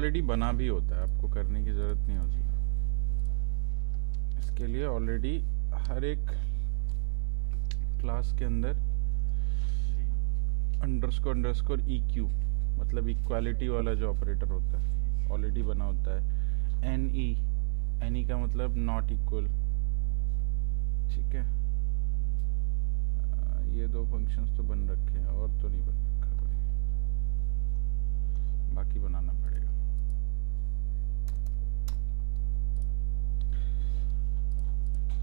Already बना भी होता है, आपको करने की ज़रूरत नहीं होती। इसके लिए ऑलरेडी हर एक क्लास के अंदर अंडरस्कोर EQ मतलब इक्वालिटी वाला जो ऑपरेटर होता है ऑलरेडी बना होता है। NE का मतलब नॉट इक्वल, ठीक है। ये दो फंक्शंस तो बन रखे हैं और तो नहीं बन रखा कोई, बाकी बनाना पड़ेगा।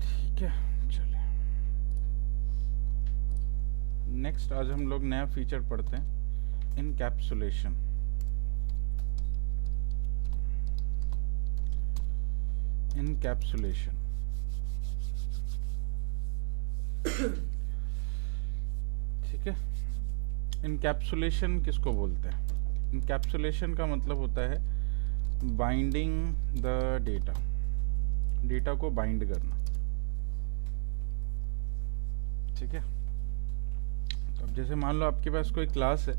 ठीक है, चलिए नेक्स्ट आज हम लोग नया फीचर पढ़ते हैं, इनकैप्सुलेशन। इनकैप्सुलेशन ठीक है। इनकैप्सुलेशन किसको बोलते हैं? इनकैप्सुलेशन का मतलब होता है बाइंडिंग द डेटा को बाइंड करना, ठीक है। तो अब जैसे मान लो आपके पास कोई क्लास है,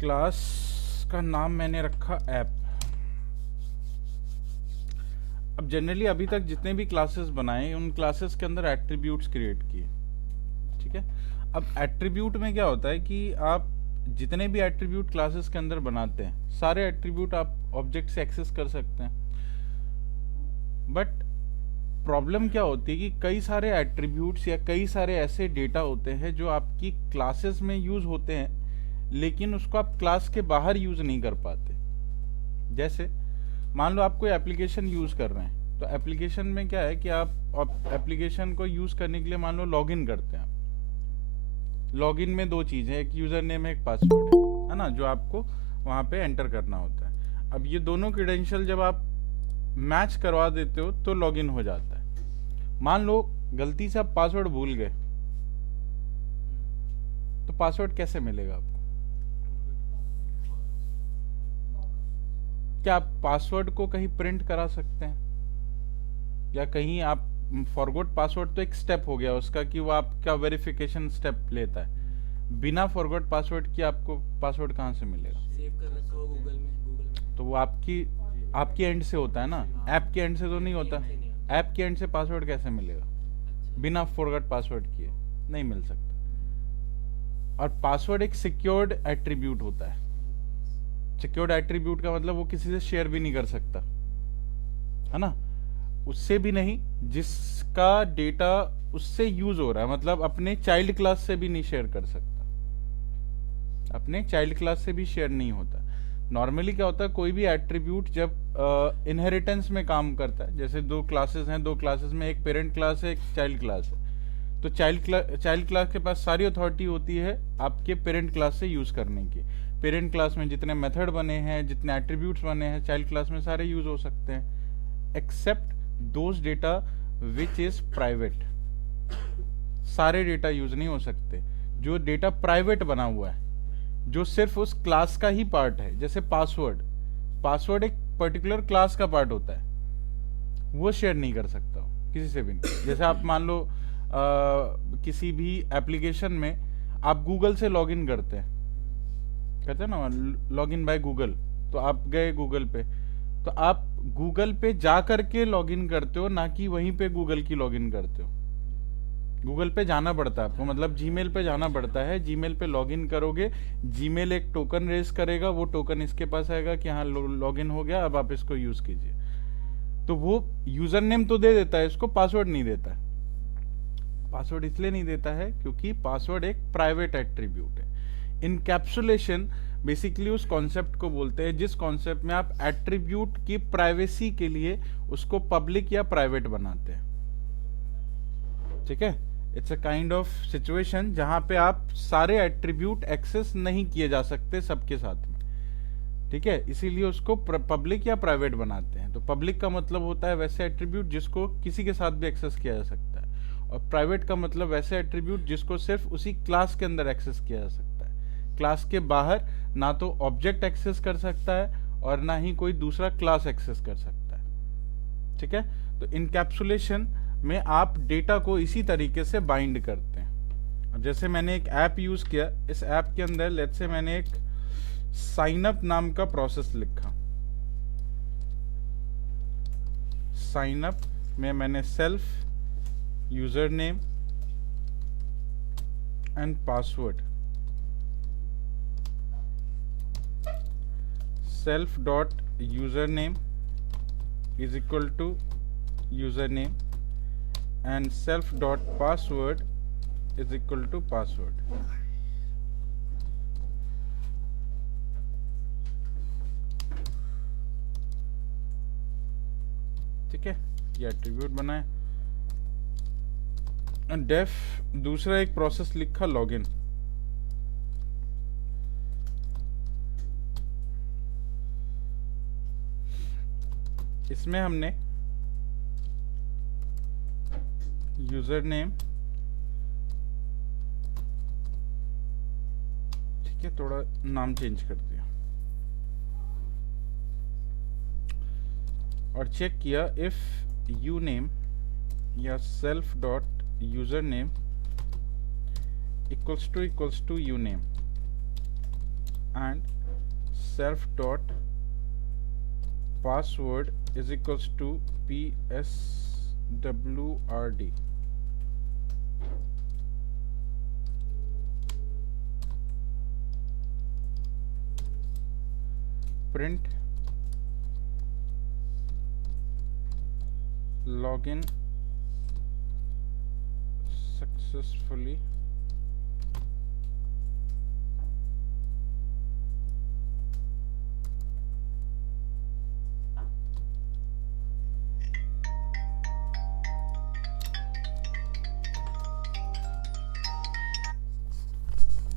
क्लास का नाम मैंने रखा ऐप। अब जनरली अभी तक जितने भी क्लासेस बनाए उन क्लासेस के अंदर एट्रीब्यूट्स क्रिएट किए, ठीक है। अब एट्रीब्यूट में क्या होता है कि आप जितने भी एट्रीब्यूट क्लासेस के अंदर बनाते हैं सारे एट्रीब्यूट आप ऑब्जेक्ट से एक्सेस कर सकते हैं। बट प्रॉब्लम क्या होती है कि कई सारे एट्रीब्यूट्स या कई सारे ऐसे डेटा होते हैं जो आपकी क्लासेस में यूज होते हैं लेकिन उसको आप क्लास के बाहर यूज नहीं कर पाते। जैसे मान लो आप कोई एप्लीकेशन यूज कर रहे हैं, तो एप्लीकेशन में क्या है कि आप एप्लीकेशन को यूज करने के लिए मान लो लॉगिन करते हैं। लॉगिन में दो चीज़ें, एक यूज़र नेम है, एक पासवर्ड है ना, जो आपको वहाँ पे एंटर करना होता है। अब ये दोनों क्रेडेंशियल जब आप मैच करवा देते हो तो लॉगिन हो जाता है। मान लो गलती से आप पासवर्ड भूल गए, तो पासवर्ड कैसे मिलेगा आपको? क्या आप पासवर्ड को कहीं प्रिंट करा सकते हैं, या कहीं आप फॉरगॉट पासवर्ड तो एक स्टेप हो गया उसका कि वो आपका वेरिफिकेशन स्टेप लेता है। बिना फॉरगॉट पासवर्ड की आपको पासवर्ड कहाँ से मिलेगा? सेव कर रखा हो गूगल में। तो वो आपकी एंड से होता है ना, ऐप के एंड से तो नहीं होता। ऐप के एंड से पासवर्ड कैसे मिलेगा? बिना फॉरगॉट पासवर्ड किए नहीं मिल सकता। और पासवर्ड एक सिक्योर्ड एट्रीब्यूट होता है। सिक्योर्ड एट्रीब्यूट का मतलब वो किसी से शेयर भी नहीं कर सकता, है ना। उससे भी नहीं जिसका डेटा उससे यूज हो रहा है, मतलब अपने चाइल्ड क्लास से भी नहीं शेयर कर सकता। अपने चाइल्ड क्लास से भी शेयर नहीं होता। नॉर्मली क्या होता है, कोई भी एट्रीब्यूट जब इनहेरिटेंस में काम करता है, जैसे दो क्लासेस हैं, दो क्लासेस में एक पेरेंट क्लास है, एक चाइल्ड क्लास है, तो चाइल्ड क्लास के पास सारी अथॉरिटी होती है आपके पेरेंट क्लास से यूज करने की। पेरेंट क्लास में जितने मेथड बने हैं, जितने एट्रीब्यूट्स बने हैं, चाइल्ड क्लास में सारे यूज हो सकते हैं, except those data which is private. सारे डेटा यूज नहीं हो सकते। जो डेटा प्राइवेट बना हुआ है, जो सिर्फ उस क्लास का ही पार्ट है, जैसे पासवर्ड एक पर्टिकुलर क्लास का पार्ट होता है, वो शेयर नहीं कर सकता किसी से भी नहीं। जैसे आप मान लो किसी भी एप्लीकेशन में आप गूगल से लॉगिन करते हैं, कहते हैं ना लॉगिन बाय गूगल, तो आप गए गूगल पे, तो आप गूगल पे जा करके लॉगिन करते हो, ना कि वहीं पे गूगल की लॉगिन करते हो। गूगल पे जाना पड़ता है आपको, मतलब जीमेल पे जाना पड़ता है। जीमेल पे लॉगिन करोगे, जीमेल एक टोकन रेज करेगा, वो टोकन इसके पास आएगा कि हाँ लॉगिन हो गया, अब आप इसको यूज कीजिए। तो वो यूजर नेम तो दे देता है, इसको पासवर्ड नहीं देता है। पासवर्ड इसलिए नहीं देता है क्योंकि पासवर्ड एक प्राइवेट एट्रीब्यूट है। इनकैप्सुलेशन बेसिकली उस कॉन्सेप्ट को बोलते हैं जिस कॉन्सेप्ट में आप एट्रीब्यूट की प्राइवेसी के लिए उसको पब्लिक या प्राइवेट बनाते हैं, ठीक है। It's a kind of situation जहां पे आप सारे एट्रीब्यूट एक्सेस नहीं किए जा सकते सबके साथ में, ठीक है। इसीलिए उसको पब्लिक या प्राइवेट बनाते हैं। तो पब्लिक का मतलब होता है वैसे एट्रीब्यूट जिसको किसी के साथ भी एक्सेस किया जा सकता है, और प्राइवेट का मतलब वैसे एट्रीब्यूट जिसको सिर्फ उसी क्लास के अंदर एक्सेस किया जा सकता है। क्लास के बाहर ना तो ऑब्जेक्ट एक्सेस कर सकता है और ना ही कोई दूसरा क्लास एक्सेस कर सकता है, ठीक है। तो इनकैप्सुलेशन में आप डेटा को इसी तरीके से बाइंड करते हैं। अब जैसे मैंने एक ऐप यूज किया, इस ऐप के अंदर लेट्स से मैंने एक साइन अप नाम का प्रोसेस लिखा। साइन अप में मैंने self, user name and password, self dot user name is equal to user name and self dot password is equal to password. ठीक है, ये एट्रीब्यूट बनाए। डेफ दूसरा एक प्रोसेस लिखा लॉगिन। इसमें हमने यूजर नेम, ठीक है, थोड़ा नाम चेंज कर दिया और चेक किया इफ यू नेम या self dot user name equals to u name and self dot password is equals to PSWRD। Print login successfully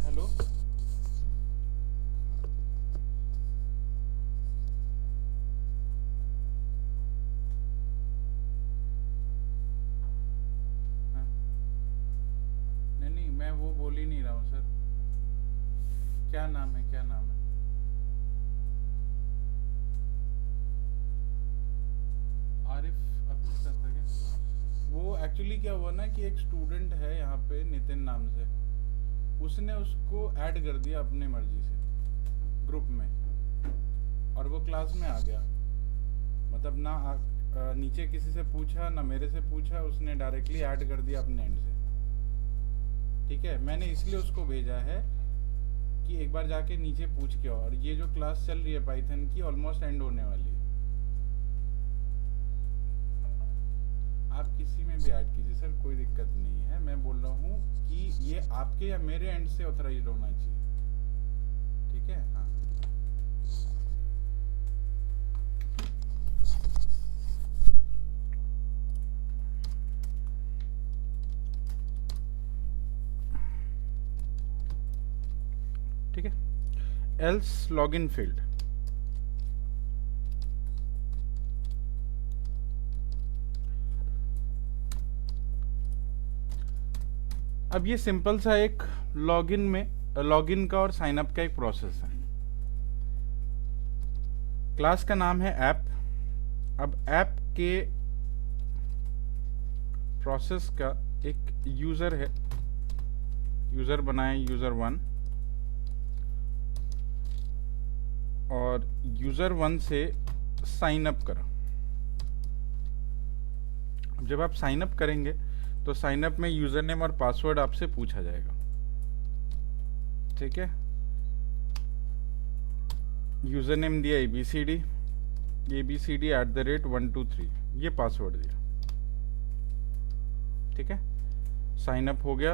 hello नहीं, मैं वो बोल ही नहीं रहा हूँ सर। क्या नाम है, क्या नाम है? आरिफ अब्दुल सर था क्या? वो एक्चुअली क्या हुआ ना कि एक स्टूडेंट है यहाँ पे नितिन नाम से, उसने उसको ऐड कर दिया अपने मर्जी से ग्रुप में और वो क्लास में आ गया। मतलब ना नीचे किसी से पूछा ना मेरे से पूछा, उसने डायरेक्टली ऐड कर दिया अपने एंड से। ठीक है, मैंने इसलिए उसको भेजा है कि एक बार जाके नीचे पूछ के आओ। और ये जो क्लास चल रही है पाइथन की ऑलमोस्ट एंड होने वाली है। आप किसी में भी ऐड कीजिए सर, कोई दिक्कत नहीं है। मैं बोल रहा हूँ कि ये आपके या मेरे एंड से ऑथराइज्ड होना चाहिए। ठीक है, हाँ। ठीक है, एल्स लॉगिन फील्ड। अब ये सिंपल सा एक लॉगिन का और साइन अप का एक प्रोसेस है। क्लास का नाम है ऐप। अब ऐप के प्रोसेस का एक यूजर है, यूजर बनाए यूजर 1 और यूजर 1 से साइन अप करा। जब आप साइन अप करेंगे तो साइन अप में यूजर नेम और पासवर्ड आपसे पूछा जाएगा। ठीक है, यूजर नेम दिया ABCD@123, ये पासवर्ड दिया। ठीक है, साइन अप हो गया।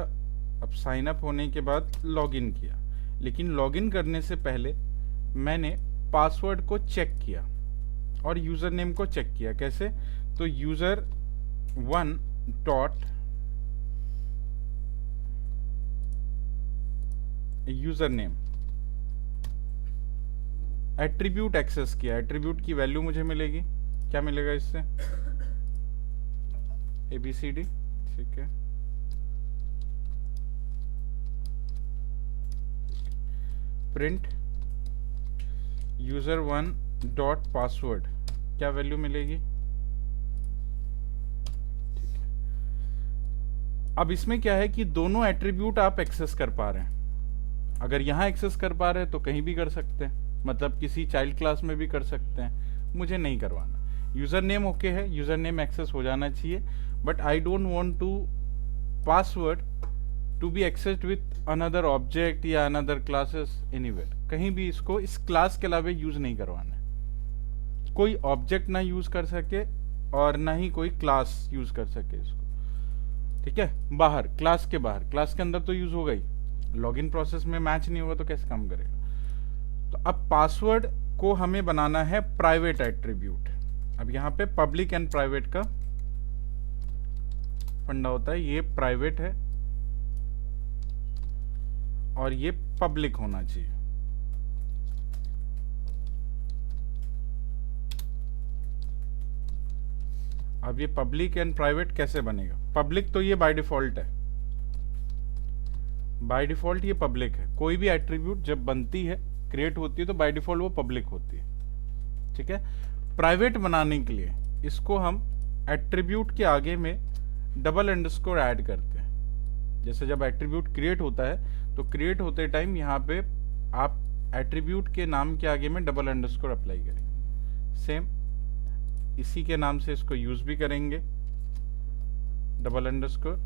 अब साइन अप होने के बाद लॉगिन किया, लेकिन लॉगिन करने से पहले मैंने पासवर्ड को चेक किया और यूजर नेम को चेक किया। कैसे? तो user 1 dot user name attribute access किया। एट्रीब्यूट की वैल्यू मुझे मिलेगी, क्या मिलेगा इससे? ABCD। ठीक है, प्रिंट यूजर 1 डॉट पासवर्ड, क्या वैल्यू मिलेगी? ठीक है, अब इसमें क्या है कि दोनों एट्रीब्यूट आप एक्सेस कर पा रहे हैं। अगर यहाँ एक्सेस कर पा रहे हैं तो कहीं भी कर सकते हैं, मतलब किसी चाइल्ड क्लास में भी कर सकते हैं। मुझे नहीं करवाना। यूज़र नेम ओके है, यूज़र नेम एक्सेस हो जाना चाहिए, but I don't want to password to be accessed with another object या अनदर क्लासेस एनीवेयर। कहीं भी इसको इस क्लास के अलावा यूज़ नहीं करवाना है। कोई ऑब्जेक्ट ना यूज़ कर सके और ना ही कोई क्लास यूज़ कर सके इसको, ठीक है। बाहर, क्लास के बाहर, क्लास के अंदर तो यूज़ होगा ही, लॉगिन प्रोसेस में मैच नहीं होगा तो कैसे काम करेगा। तो अब पासवर्ड को हमें बनाना है प्राइवेट एट्रीब्यूट। अब यहाँ पे पब्लिक एंड प्राइवेट का फंडा होता है। ये प्राइवेट है और ये पब्लिक होना चाहिए। अब ये पब्लिक एंड प्राइवेट कैसे बनेगा? पब्लिक तो ये बाय डिफॉल्ट है, बाय डिफॉल्ट ये पब्लिक है। कोई भी एट्रीब्यूट जब बनती है, क्रिएट होती है, तो बाय डिफॉल्ट वो पब्लिक होती है, ठीक है। प्राइवेट बनाने के लिए इसको हम एट्रीब्यूट के आगे में डबल अंडरस्कोर ऐड करते हैं। जैसे जब एट्रीब्यूट क्रिएट होता है तो क्रिएट होते टाइम यहाँ पे आप एट्रीब्यूट के नाम के आगे में डबल अंडरस्कोर अप्लाई करेंगे। सेम इसी के नाम से इसको यूज भी करेंगे, डबल अंडरस्कोर।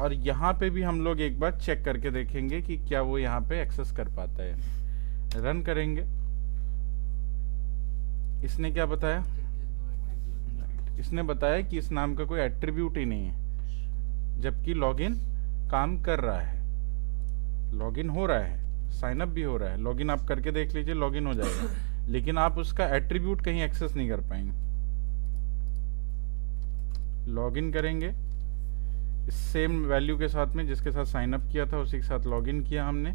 और यहाँ पे भी हम लोग एक बार चेक करके देखेंगे कि क्या वो यहाँ पे एक्सेस कर पाता है। रन करेंगे। इसने क्या बताया? इसने बताया कि इस नाम का कोई एट्रीब्यूट ही नहीं है, जबकि लॉगिन काम कर रहा है, लॉगिन हो रहा है, साइन अप भी हो रहा है। लॉगिन आप करके देख लीजिए, लॉगिन हो जाएगा, लेकिन आप उसका एट्रीब्यूट कहीं एक्सेस नहीं कर पाएंगे। लॉगिन करेंगे इस सेम वैल्यू के साथ में जिसके साथ साइन अप किया था, उसी के साथ लॉगिन किया हमने,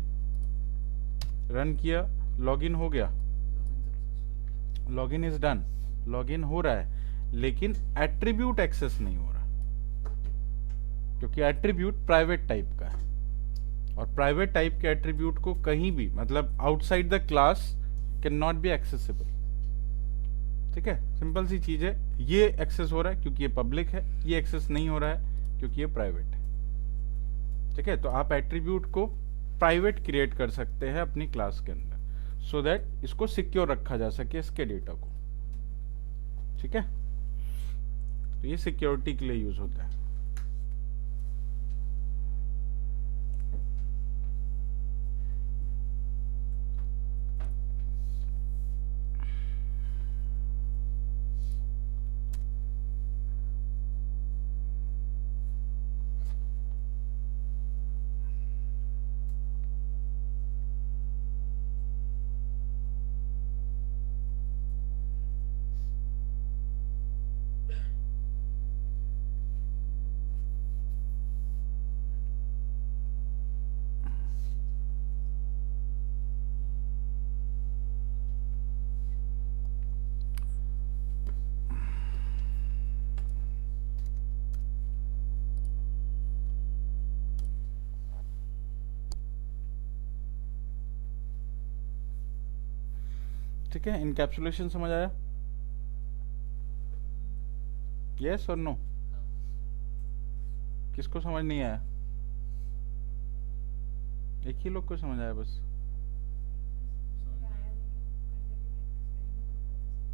रन किया, लॉगिन हो गया, लॉगिन इज डन, लॉगिन हो रहा है, लेकिन एट्रीब्यूट एक्सेस नहीं हो रहा, क्योंकि एट्रीब्यूट प्राइवेट टाइप का है। और प्राइवेट टाइप के एट्रीब्यूट को कहीं भी, मतलब outside the class, can not be accessible, ठीक है। सिंपल सी चीज है। ये एक्सेस हो रहा है क्योंकि ये पब्लिक है, ये एक्सेस नहीं हो रहा है क्योंकि ये प्राइवेट है, ठीक है। तो आप एट्रीब्यूट को प्राइवेट क्रिएट कर सकते हैं अपनी क्लास के अंदर, सो दैट इसको सिक्योर रखा जा सके, इसके डेटा को, ठीक है। तो ये सिक्योरिटी के लिए यूज होता है। ठीक है, इनकैप्सुलेशन समझ आया? यस और नो? किसको समझ नहीं आया? एक ही लोग को समझ आया बस?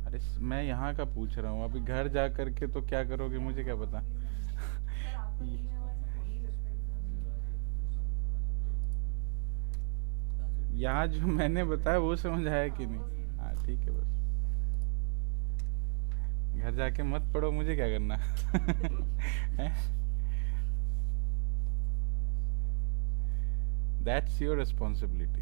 अरे मैं यहाँ का पूछ रहा हूँ, अभी घर जा करके तो क्या करोगे मुझे क्या पता। यहाँ जो मैंने बताया वो समझ आया कि नहीं? हाँ ठीक है, बस घर जाके मत पढ़ो, मुझे क्या करना। That's your responsibility.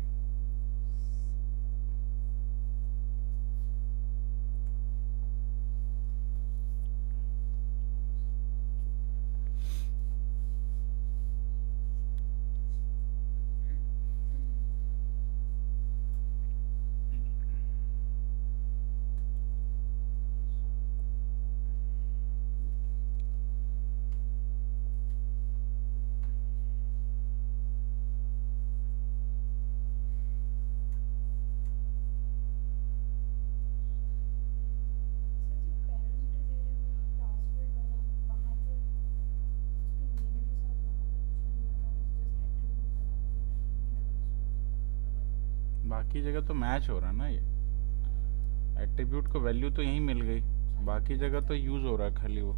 बाकी जगह तो मैच हो रहा है ना, ये एट्रीब्यूट को वैल्यू तो यहीं मिल गई, बाकी जगह तो यूज हो रहा है खाली वो।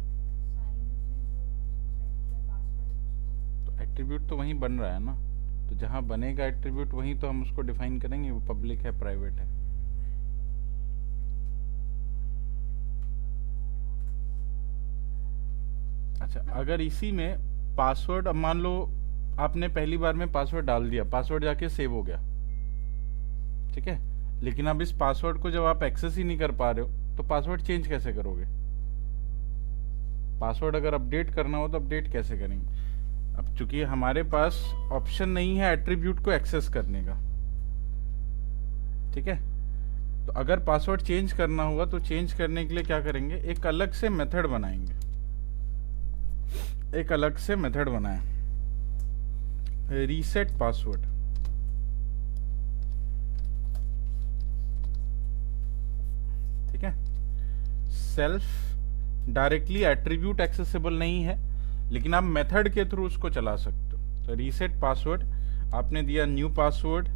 तो एट्रीब्यूट तो वहीं बन रहा है ना, तो जहाँ बनेगा एट्रीब्यूट वहीं तो हम उसको डिफाइन करेंगे, वो पब्लिक है प्राइवेट है। अच्छा, अगर इसी में पासवर्ड, अब मान लो आपने पहली बार में पासवर्ड डाल दिया, पासवर्ड जाके सेव हो गया, ठीक है, लेकिन अब इस पासवर्ड को जब आप एक्सेस ही नहीं कर पा रहे हो तो पासवर्ड चेंज कैसे करोगे? पासवर्ड अगर अपडेट करना हो तो अपडेट कैसे करेंगे? अब चूंकि हमारे पास ऑप्शन नहीं है एट्रीब्यूट को एक्सेस करने का, ठीक है, तो अगर पासवर्ड चेंज करना हुआ तो चेंज करने के लिए क्या करेंगे, एक अलग से मेथड बनाएंगे, एक अलग से मेथड बनाएं, रीसेट पासवर्ड। ठीक है, सेल्फ डायरेक्टली एट्रीब्यूट एक्सेसिबल नहीं है, लेकिन आप मेथड के थ्रू उसको चला सकते हो। तो रीसेट पासवर्ड आपने दिया न्यू पासवर्ड,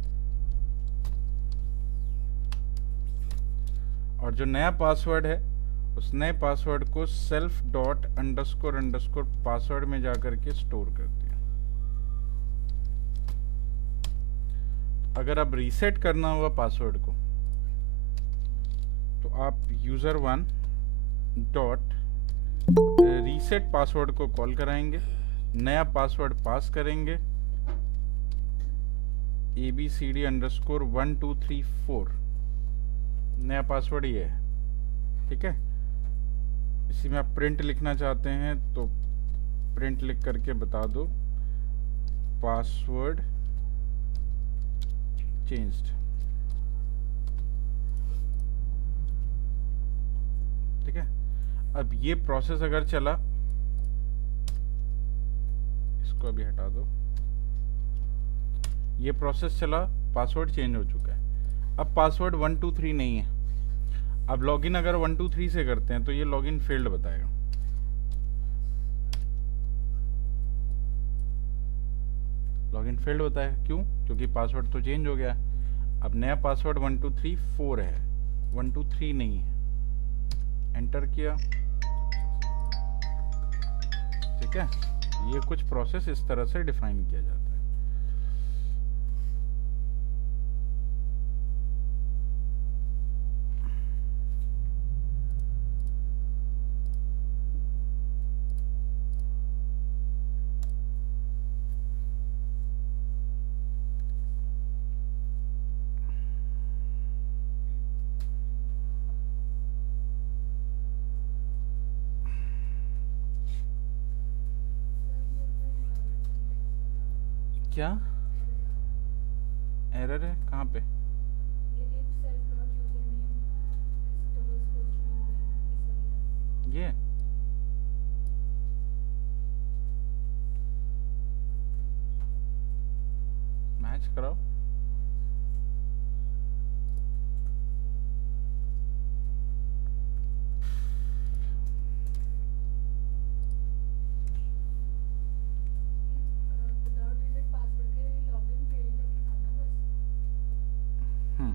और जो नया पासवर्ड है उस नए पासवर्ड को self dot underscore underscore password में जाकर के स्टोर कर दिया। अगर आप रीसेट करना हुआ पासवर्ड को तो आप user one dot reset password को कॉल कराएंगे, नया पासवर्ड पास करेंगे ABCD अंडरस्कोर 1234, नया पासवर्ड ये है, ठीक है। इसी में आप प्रिंट लिखना चाहते हैं तो प्रिंट लिख करके बता दो पासवर्ड चेंज्ड, ठीक है। अब ये प्रोसेस अगर चला, इसको अभी हटा दो, ये प्रोसेस चला, पासवर्ड चेंज हो चुका है। अब पासवर्ड 123 नहीं है, अब लॉगिन अगर 123 से करते हैं तो ये लॉगिन फेल्ड बताएगा। लॉगिन फेल्ड बताएगा, क्यों? क्योंकि पासवर्ड तो चेंज हो गया। अब नया पासवर्ड 1234 है, 123 नहीं है। एंटर किया, ठीक है। ये कुछ प्रोसेस इस तरह से डिफाइन किया जाता है। क्या एरर है? कहाँ पे? ये मैच कराओ। हम्म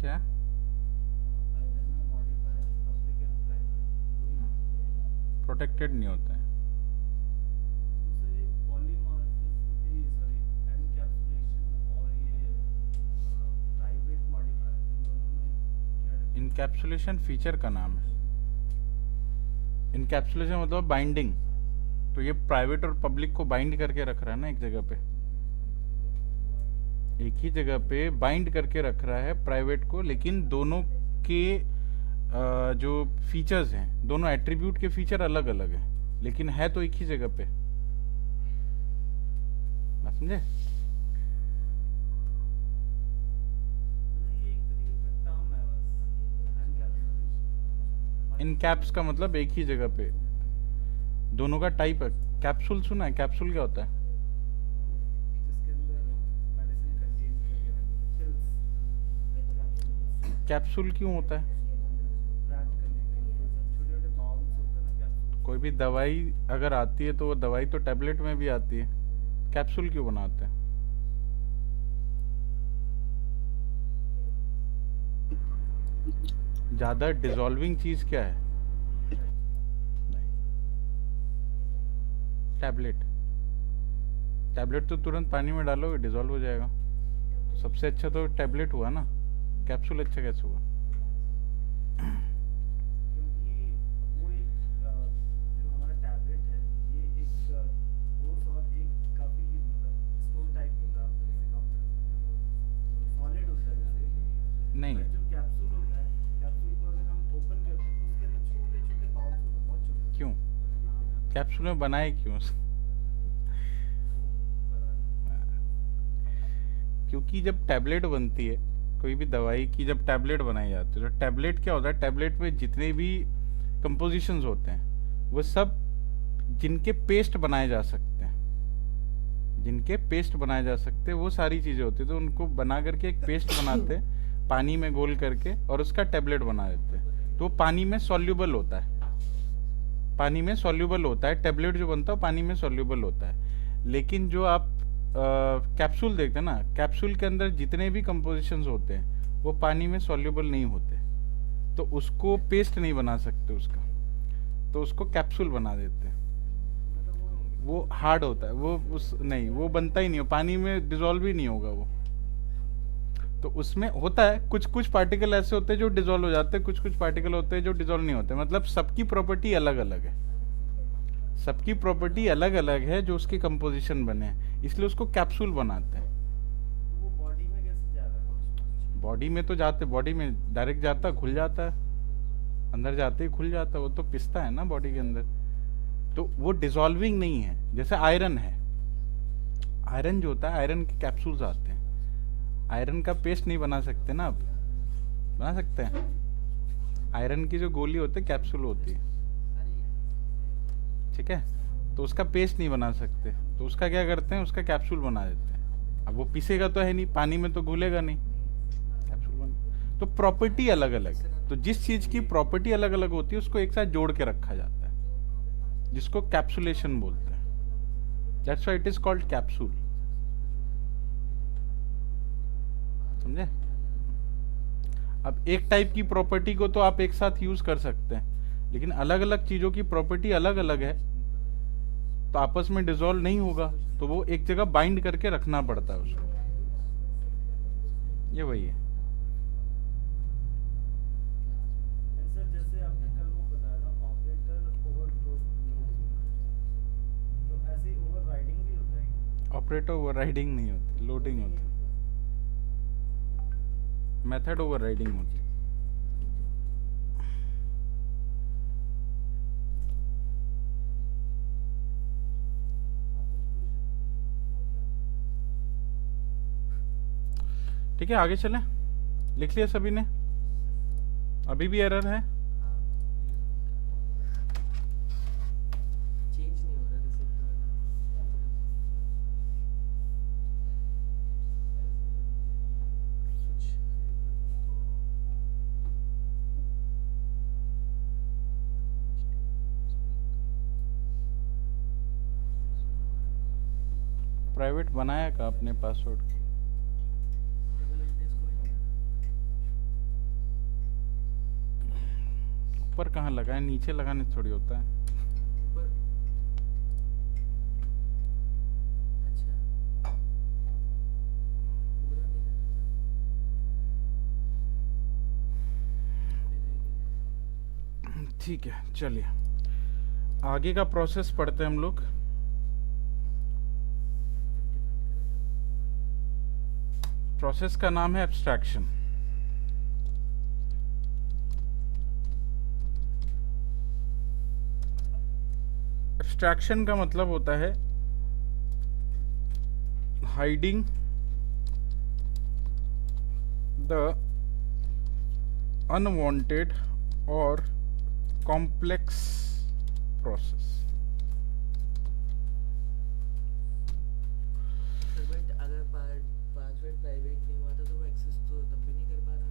क्या प्रोटेक्टेड नहीं होता है? इनकैप्सुलेशन फीचर का नाम है। इनकैप्सुलेशन मतलब बाइंडिंग। तो ये प्राइवेट और पब्लिक को बाइंड करके रख रहा है ना एक जगह पे, एक ही जगह पे बाइंड करके रख रहा है प्राइवेट को, लेकिन दोनों के जो फीचर्स हैं, दोनों एट्रीब्यूट के फीचर अलग अलग हैं, लेकिन है तो एक ही जगह पे। बात समझे? इन कैप्स का मतलब एक ही जगह पे दोनों का टाइप है। कैप्सूल सुना है? कैप्सूल क्या होता है? कैप्सूल क्यों होता है? कोई भी दवाई अगर आती है तो वो दवाई तो टैबलेट में भी आती है, कैप्सूल क्यों बनाते हैं? ज्यादा डिसॉल्विंग चीज क्या है? टैबलेट। टैबलेट तो तुरंत पानी में डालोगे डिसॉल्व हो जाएगा। तो सबसे अच्छा तो टैबलेट हुआ ना, कैप्सूल अच्छा कैसे हुआ? नहीं, क्यों? कैप्सूल में बनाए क्यों? क्योंकि जब टैबलेट बनती है, कोई भी दवाई की जब टैबलेट बनाई जाती है, तो टैबलेट क्या होता है, टैबलेट में जितने भी कंपोजिशंस होते हैं वो सब जिनके पेस्ट बनाए जा सकते हैं, जिनके पेस्ट बनाए जा सकते हैं वो सारी चीज़ें होती है, तो उनको बना करके एक पेस्ट बनाते हैं पानी में घोल करके, और उसका टैबलेट बना देते हैं। तो वो पानी में सॉल्यूबल होता है, पानी में सॉल्यूबल होता है। टैबलेट जो बनता है वो पानी में सॉल्यूबल होता है। लेकिन जो आप कैप्सूल देखते हैं ना, कैप्सूल के अंदर जितने भी कंपोजिशंस होते हैं वो पानी में सॉल्यूबल नहीं होते, तो उसको पेस्ट नहीं बना सकते उसका, तो उसको कैप्सूल बना देते हैं। वो हार्ड होता है, वो उस नहीं, वो बनता ही नहीं हो, पानी में डिजोल्व ही नहीं होगा वो। तो उसमें होता है कुछ कुछ पार्टिकल ऐसे होते हैं जो डिजोल्व हो जाते हैं, कुछ कुछ पार्टिकल होते हैं जो डिजोल्व नहीं होते। मतलब सबकी प्रॉपर्टी अलग अलग है, सबकी प्रॉपर्टी अलग अलग है जो उसकी कंपोजिशन बने हैं, इसलिए उसको कैप्सूल बनाते हैं। बॉडी में तो जाते, बॉडी में डायरेक्ट जाता है, खुल जाता है, अंदर जाते ही खुल जाता है, वो तो पिसता है ना बॉडी के अंदर। तो वो डिजॉल्विंग नहीं है, जैसे आयरन है। आयरन जो होता है, आयरन के कैप्सूल्स आते हैं। आयरन का पेस्ट नहीं बना सकते ना आप, बना सकते हैं? आयरन की जो गोली होती है कैप्सूल होती है, ठीक है? तो उसका पेस्ट नहीं बना सकते, तो उसका क्या करते हैं, उसका कैप्सूल बना देते हैं। अब वो पीसेगा तो है नहीं, पानी में तो घुलेगा नहीं, कैप्सूल बन। तो प्रॉपर्टी अलग अलग है, तो जिस चीज की प्रॉपर्टी अलग अलग होती है उसको एक साथ जोड़ के रखा जाता है, जिसको कैप्सुलेशन बोलते हैं। That's why it is called capsule. समझे? अब एक टाइप की प्रॉपर्टी को तो आप एक साथ यूज कर सकते हैं, लेकिन अलग अलग चीजों की प्रॉपर्टी अलग अलग है, तो आपस में डिसॉल्व नहीं होगा, तो वो एक जगह बाइंड करके रखना पड़ता है उसको। ये वही है। ऑपरेटर ओवरराइडिंग नहीं होती, लोडिंग होती, मेथड ओवरराइडिंग होती। ठीक है, आगे चलें। लिख लिया सभी ने? अभी भी एरर है? चेंज नहीं हो रहा रिसिप्ट प्राइवेट बनाया का अपने पासवर्ड को? ऊपर कहाँ लगाए, नीचे लगाने थोड़ी होता है। ऊपर। अच्छा, पूरा नहीं ठीक है, चलिए आगे का प्रोसेस पढ़ते हैं हम लोग। प्रोसेस का नाम है एब्स्ट्रैक्शन। एब्स्ट्रैक्शन का मतलब होता है हाइडिंग द अनवांटेड और कॉम्प्लेक्स प्रोसेस। सर बट अगर पासवर्ड प्राइवेट नहीं हुआ था तो वो एक्सेस तो तब भी नहीं कर पा रहा।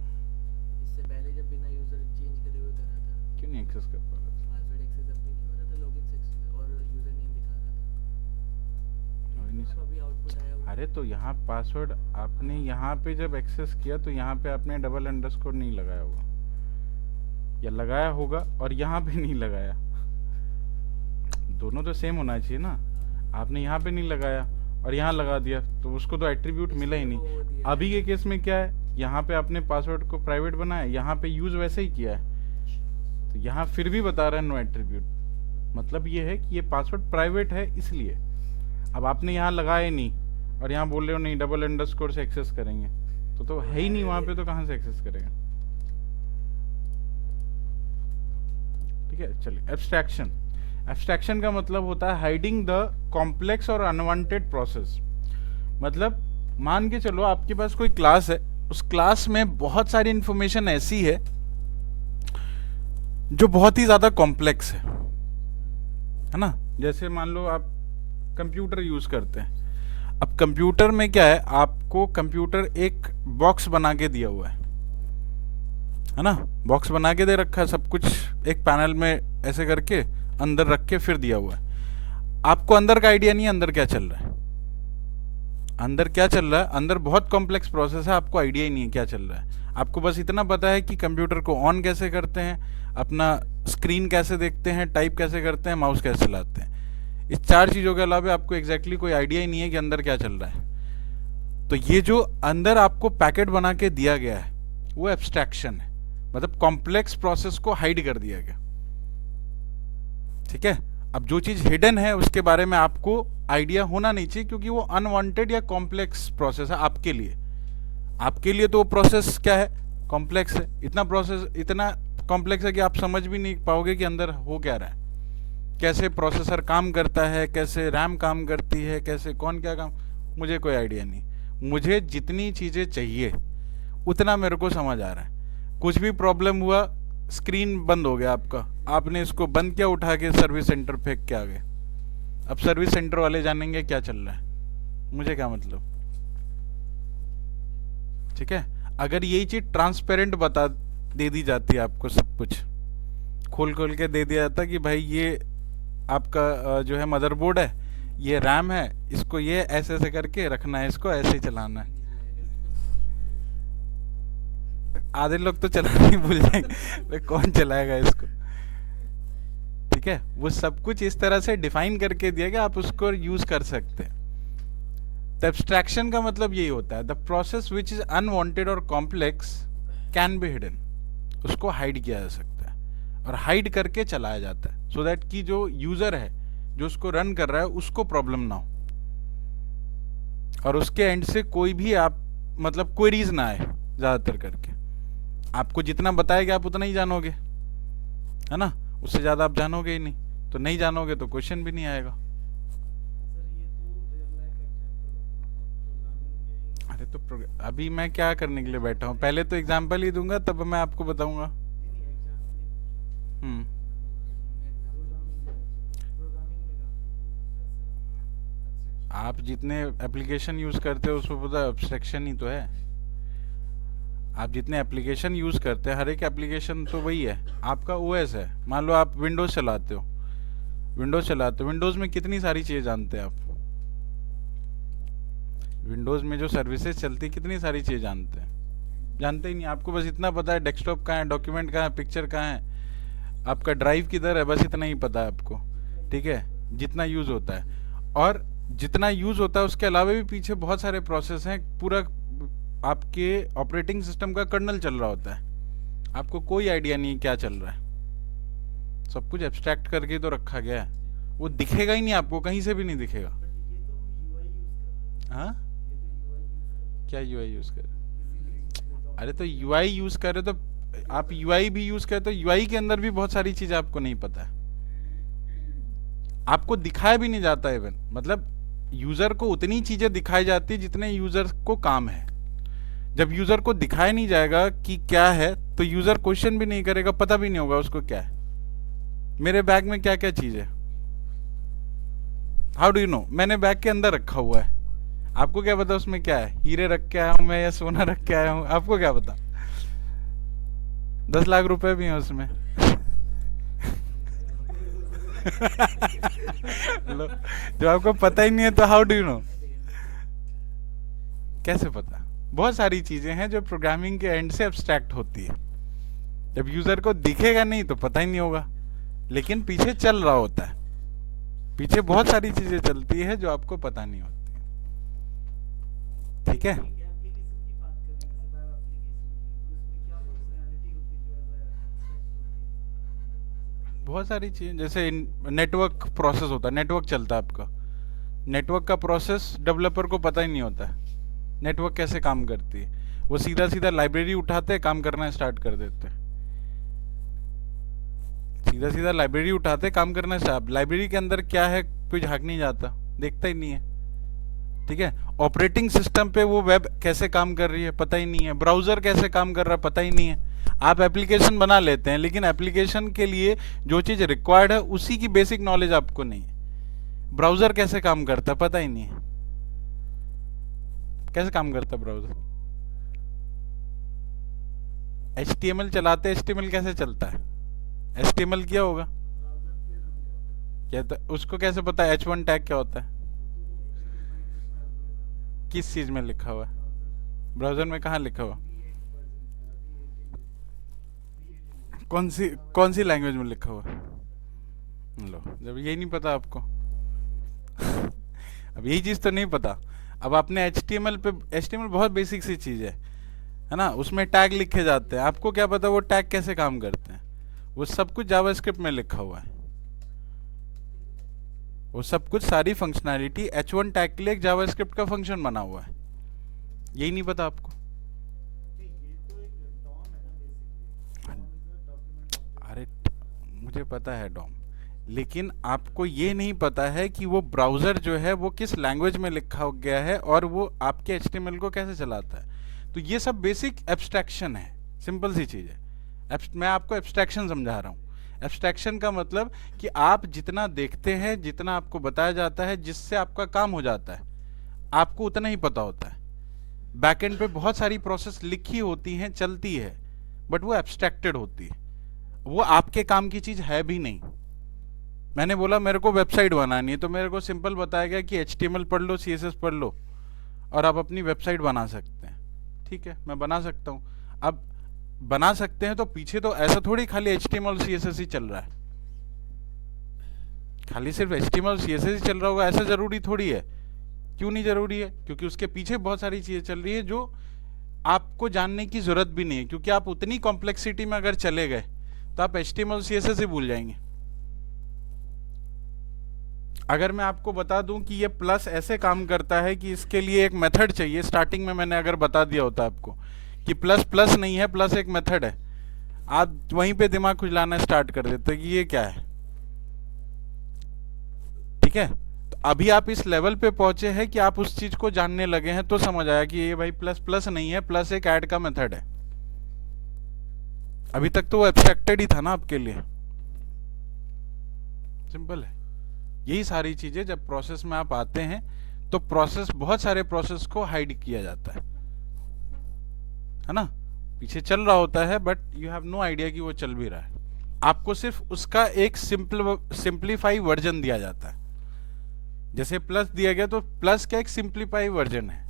इससे पहले जब बिना यूजर चेंज करे हुए करा था, क्यों नहीं एक्सेस कर पा रहा था? पासवर्ड एक्सेस अब भी नहीं हो रहा था, लॉगिन सेक्शन और यूजर नेम दिखा रहा था। हो ही नहीं अब सकता। अभी आउटपुट आया हुआ अरे तो यहाँ पासवर्ड आपने यहाँ पे जब एक्सेस किया तो यहाँ पे आपने डबल अंडरस्कोर नहीं लगाया होगा, या लगाया होगा और यहाँ पे नहीं लगाया। दोनों तो सेम होना चाहिए ना। आपने यहाँ पे नहीं लगाया और यहाँ लगा दिया तो उसको तो एट्रीब्यूट मिला ही इसलिए वो नहीं। दिया अभी है। के केस में क्या है, यहाँ पे आपने पासवर्ड को प्राइवेट बनाया, यहाँ पे यूज वैसे ही किया है, तो यहाँ फिर भी बता रहा है नो एट्रीब्यूट। मतलब ये है कि ये पासवर्ड प्राइवेट है इसलिए। अब आपने यहाँ लगाया नहीं और यहाँ बोल रहे हो नहीं डबल अंडरस्कोर से एक्सेस करेंगे, तो है ही नहीं वहाँ पे, तो कहाँ से एक्सेस करेगा? ठीक है, चलिए एब्स्ट्रैक्शन। एब्स्ट्रैक्शन का मतलब होता है हाइडिंग द कॉम्प्लेक्स और अनवांटेड प्रोसेस। मतलब मान के चलो आपके पास कोई क्लास है, उस क्लास में बहुत सारी इंफॉर्मेशन ऐसी है जो बहुत ही ज्यादा कॉम्प्लेक्स है ना। जैसे मान लो आप कंप्यूटर यूज करते हैं। अब कंप्यूटर में क्या है, आपको कंप्यूटर एक बॉक्स बना के दिया हुआ है ना। बॉक्स बना के दे रखा है, सब कुछ एक पैनल में ऐसे करके अंदर रख के फिर दिया हुआ है। आपको अंदर का आइडिया नहीं है अंदर क्या चल रहा है। अंदर क्या चल रहा है, अंदर बहुत कॉम्प्लेक्स प्रोसेस है, आपको आइडिया ही नहीं है क्या चल रहा है। आपको बस इतना पता है कि कंप्यूटर को ऑन कैसे करते हैं, अपना स्क्रीन कैसे देखते हैं, टाइप कैसे करते हैं, माउस कैसे चलाते हैं। इस 4 चीज़ों के अलावा आपको एग्जैक्टली कोई आइडिया ही नहीं है कि अंदर क्या चल रहा है। तो ये जो अंदर आपको पैकेट बना के दिया गया है वो एब्स्ट्रैक्शन है। मतलब कॉम्प्लेक्स प्रोसेस को हाइड कर दिया गया। ठीक है, अब जो चीज़ हिडन है उसके बारे में आपको आइडिया होना नहीं चाहिए, क्योंकि वो अनवांटेड या कॉम्प्लेक्स प्रोसेस है आपके लिए। आपके लिए तो वो प्रोसेस क्या है, कॉम्प्लेक्स है। इतना प्रोसेस इतना कॉम्प्लेक्स है कि आप समझ भी नहीं पाओगे कि अंदर हो क्या रहा है, कैसे प्रोसेसर काम करता है, कैसे रैम काम करती है, कैसे कौन क्या काम, मुझे कोई आइडिया नहीं। मुझे जितनी चीज़ें चाहिए उतना मेरे को समझ आ रहा है। कुछ भी प्रॉब्लम हुआ, स्क्रीन बंद हो गया आपका, आपने इसको बंद किया, उठा के सर्विस सेंटर फेंक के आ गए। अब सर्विस सेंटर वाले जानेंगे क्या चल रहा है, मुझे क्या मतलब। ठीक है, अगर यही चीज़ ट्रांसपेरेंट बता दे दी जाती है आपको, सब कुछ खोल खोल के दे दिया जाता कि भाई ये आपका जो है मदरबोर्ड है, ये रैम है, इसको ये ऐसे ऐसे करके रखना है, इसको ऐसे ही चलाना है। आधे लोग तो चलाना ही भूल जाएंगे, कौन चलाएगा इसको। ठीक है, वो सब कुछ इस तरह से डिफाइन करके दिया गया, आप उसको यूज कर सकते हैं। तो एब्स्ट्रैक्शन का मतलब यही होता है, the process which is unwanted और कॉम्प्लेक्स कैन बी हिडन। उसको हाइड किया जा सकता है और हाइड करके चलाया जाता है, सो दैट कि जो यूजर है जो उसको रन कर रहा है उसको प्रॉब्लम ना हो और उसके एंड से कोई भी आप मतलब क्वेरीज ना आए। ज्यादातर करके आपको जितना बताएगा आप उतना ही जानोगे, है ना। उससे ज्यादा आप जानोगे ही नहीं, तो नहीं जानोगे तो क्वेश्चन भी नहीं आएगा। अरे तो अभी मैं क्या करने के लिए बैठा हूँ, पहले तो एग्जाम्पल ही दूंगा तब मैं आपको बताऊंगा। आप जितने एप्लीकेशन यूज करते हो उसमें पता एब्स्ट्रैक्शन ही तो है। आप जितने एप्लीकेशन यूज करते हैं, हर एक एप्लीकेशन तो वही है। आपका ओएस है, मान लो आप विंडोज चलाते हो, विंडोज में कितनी सारी चीजें जानते हैं आप। विंडोज में जो सर्विसेज चलती है कितनी सारी चीजें जानते हैं, जानते ही नहीं। आपको बस इतना पता है डेस्कटॉप कहाँ है, डॉक्यूमेंट कहाँ है, पिक्चर कहाँ है, आपका ड्राइव किधर है, बस इतना ही पता है आपको। ठीक है, जितना यूज होता है, और जितना यूज होता है उसके अलावा भी पीछे बहुत सारे प्रोसेस हैं। पूरा आपके ऑपरेटिंग सिस्टम का कर्नल चल रहा होता है, आपको कोई आइडिया नहीं क्या चल रहा है। सब कुछ एब्स्ट्रैक्ट करके तो रखा गया है, वो दिखेगा ही नहीं आपको, कहीं से भी नहीं दिखेगा। हाँ, क्या यूआई यूज कर रहे? अरे तो यूआई यूज कर रहे तो आप यूआई भी यूज करें, तो यूआई के अंदर भी बहुत सारी चीजें आपको नहीं पता है, आपको दिखाया भी नहीं जाता इवन। मतलब यूजर को उतनी चीजें दिखाई जाती जितने यूजर को काम है। जब यूजर को दिखाया नहीं जाएगा कि क्या है, तो यूजर क्वेश्चन भी नहीं करेगा, पता भी नहीं होगा उसको क्या है। मेरे बैग में क्या क्या चीज है, हाउ डू यू नो? मैंने बैग के अंदर रखा हुआ है, आपको क्या पता उसमें क्या है? हीरे रख के आया हूं मैं या सोना रख के आया हूं, आपको क्या पता? 10 लाख रुपए भी हैं उसमें। लो, जब आपको पता ही नहीं है तो हाउ डू यू नो? कैसे पता? बहुत सारी चीजें हैं जो प्रोग्रामिंग के एंड से एब्स्ट्रैक्ट होती है। जब यूजर को दिखेगा नहीं तो पता ही नहीं होगा, लेकिन पीछे चल रहा होता है, पीछे बहुत सारी चीजें चलती है जो आपको पता नहीं होती। ठीक है, बहुत सारी चीजें, जैसे नेटवर्क प्रोसेस होता है, नेटवर्क चलता है आपका, नेटवर्क का प्रोसेस डेवलपर को पता ही नहीं होता है, नेटवर्क कैसे काम करती है। वो सीधा सीधा लाइब्रेरी उठाते हैं, काम करना स्टार्ट कर देते हैं, सीधा सीधा लाइब्रेरी उठाते काम करना स्टार्ट। लाइब्रेरी के अंदर क्या है कोई झांक नहीं जाता, देखता ही नहीं है। ठीक है, ऑपरेटिंग सिस्टम पे वो वेब कैसे काम कर रही है पता ही नहीं है, ब्राउजर कैसे काम कर रहा है पता ही नहीं है। आप एप्लीकेशन बना लेते हैं, लेकिन एप्लीकेशन के लिए जो चीज रिक्वायर्ड है उसी की बेसिक नॉलेज आपको नहीं है। ब्राउजर कैसे काम करता है पता ही नहीं है, कैसे काम करता है ब्राउजर? HTML चलाते, HTML कैसे चलता है? HTML किया होगा क्या? तो उसको कैसे पता है H1 टैग क्या होता है? किस चीज में लिखा हुआ है? ब्राउजर में कहाँ लिखा हुआ? कौन सी लैंग्वेज में लिखा हुआ है? लो, जब यही नहीं पता आपको अब यही चीज तो नहीं पता। अब आपने HTML पे, HTML बहुत बेसिक सी चीज है ना, उसमें टैग लिखे जाते हैं, आपको क्या पता वो टैग कैसे काम करते हैं? वो सब कुछ जावास्क्रिप्ट में लिखा हुआ है, वो सब कुछ सारी फंक्शनैलिटी H1 टैग के लिए एक जावास्क्रिप्ट का फंक्शन बना हुआ है, यही नहीं पता आपको। अरे मुझे पता है डॉम, लेकिन आपको ये नहीं पता है कि वो ब्राउजर जो है वो किस लैंग्वेज में लिखा गया है और वो आपके HTML को कैसे चलाता है। तो ये सब बेसिक एब्स्ट्रैक्शन है, सिंपल सी चीज है। मैं आपको एब्स्ट्रैक्शन समझा रहा हूँ। एब्स्ट्रैक्शन का मतलब कि आप जितना देखते हैं, जितना आपको बताया जाता है, जिससे आपका काम हो जाता है, आपको उतना ही पता होता है। बैकएंड पे बहुत सारी प्रोसेस लिखी होती हैं, चलती है, बट वो एब्स्ट्रैक्टेड होती है, वो आपके काम की चीज है भी नहीं। मैंने बोला मेरे को वेबसाइट बनानी है, तो मेरे को सिंपल बताया गया कि HTML पढ़ लो, CSS पढ़ लो और आप अपनी वेबसाइट बना सकते हैं। ठीक है, मैं बना सकता हूँ। अब बना सकते हैं तो पीछे तो ऐसा थोड़ी खाली HTML CSS ही चल रहा है, खाली सिर्फ HTML CSS ही चल रहा होगा ऐसा जरूरी थोड़ी है। क्यों नहीं जरूरी है? क्योंकि उसके पीछे बहुत सारी चीजें चल रही है जो आपको जानने की जरूरत भी नहीं है, क्योंकि आप उतनी कॉम्प्लेक्सिटी में अगर चले गए तो आप HTML CSS ही भूल जाएंगे। अगर मैं आपको बता दूं कि ये प्लस ऐसे काम करता है कि इसके लिए एक मेथड चाहिए, स्टार्टिंग में मैंने अगर बता दिया होता आपको कि प्लस प्लस नहीं है, प्लस एक मेथड है, आप वहीं पे दिमाग खुजलाना स्टार्ट कर देते कि ये क्या है। ठीक है, तो अभी आप इस लेवल पे पहुंचे हैं कि आप उस चीज को जानने लगे हैं, तो समझ आया कि ये भाई प्लस प्लस नहीं है, प्लस एक ऐड का मेथड है। अभी तक तो वो एब्स्ट्रैक्टेड ही था ना आपके लिए। सिंपल है। यही सारी चीजें जब प्रोसेस में आप आते हैं तो प्रोसेस, बहुत सारे प्रोसेस को हाइड किया जाता है ना, पीछे चल रहा होता है but you have no idea कि वो चल भी रहा है। आपको सिर्फ उसका एक सिंप्लीफाई वर्जन दिया जाता है। जैसे प्लस दिया गया तो प्लस का एक सिंप्लीफाई वर्जन है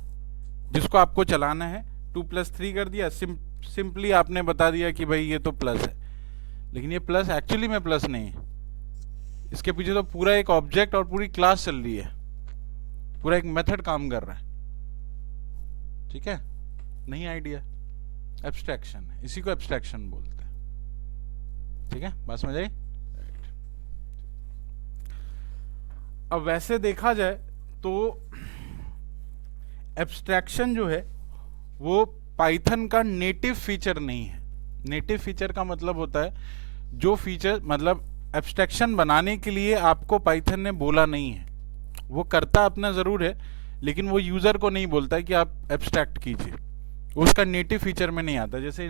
जिसको आपको चलाना है। 2+3 कर दिया, सिंपली आपने बता दिया कि भाई ये तो प्लस है, लेकिन ये प्लस एक्चुअली में प्लस नहीं है। इसके पीछे तो पूरा एक ऑब्जेक्ट और पूरी क्लास चल रही है, पूरा एक मेथड काम कर रहा है। ठीक है, नहीं आइडिया, एब्स्ट्रैक्शन है, इसी को एब्स्ट्रैक्शन बोलते हैं। ठीक है, बात समझ आई? अब वैसे देखा जाए तो एब्स्ट्रैक्शन जो है वो पाइथन का नेटिव फीचर नहीं है। नेटिव फीचर का मतलब होता है जो फीचर, मतलब एब्स्ट्रैक्शन बनाने के लिए आपको पाइथन ने बोला नहीं है, वो करता अपना ज़रूर है लेकिन वो यूज़र को नहीं बोलता है कि आप एब्स्ट्रैक्ट कीजिए, वो उसका नेटिव फीचर में नहीं आता। जैसे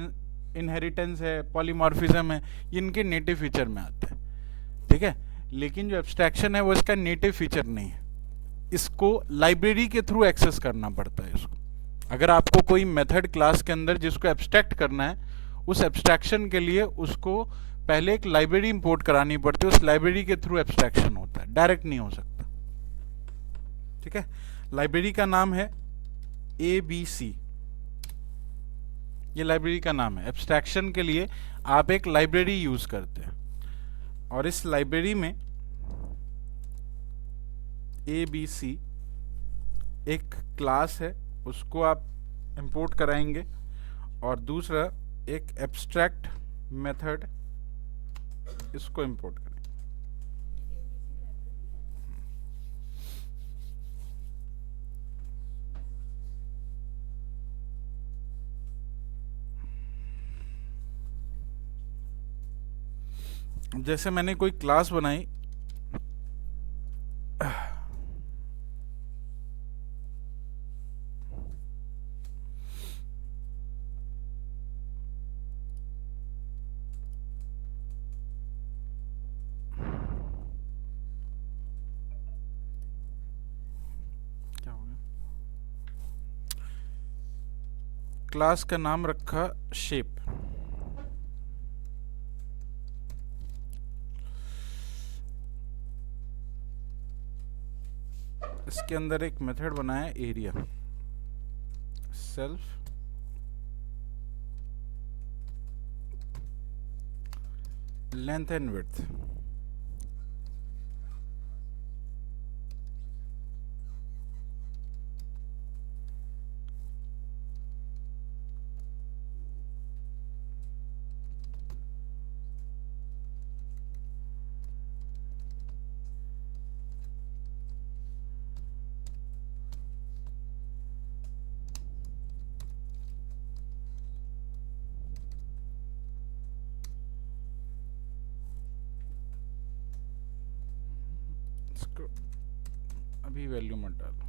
इनहेरिटेंस है, पॉलीमॉर्फिज्म है, ये इनके नेटिव फीचर में आता है, ठीक है। लेकिन जो एब्स्ट्रैक्शन है वो इसका नेटिव फीचर नहीं है, इसको लाइब्रेरी के थ्रू एक्सेस करना पड़ता है इसको। अगर आपको कोई मेथड क्लास के अंदर जिसको एब्स्ट्रैक्ट करना है, उस एब्स्ट्रैक्शन के लिए उसको पहले एक लाइब्रेरी इंपोर्ट करानी पड़ती है, उस लाइब्रेरी के थ्रू एब्स्ट्रैक्शन होता है, डायरेक्ट नहीं हो सकता, ठीक है। लाइब्रेरी का नाम है ABC, ये लाइब्रेरी का नाम है। एब्स्ट्रैक्शन के लिए आप एक लाइब्रेरी यूज करते हैं और इस लाइब्रेरी में ABC एक क्लास है, उसको आप इंपोर्ट कराएंगे, और दूसरा एक एब्स्ट्रैक्ट मेथड, इसको इंपोर्ट करेंगे। जैसे मैंने कोई क्लास बनाई, क्या हो गया, क्लास का नाम रखा शेप। इसके अंदर एक मेथड बनाया area, self length and width. इसको अभी वैल्यू मत डालो।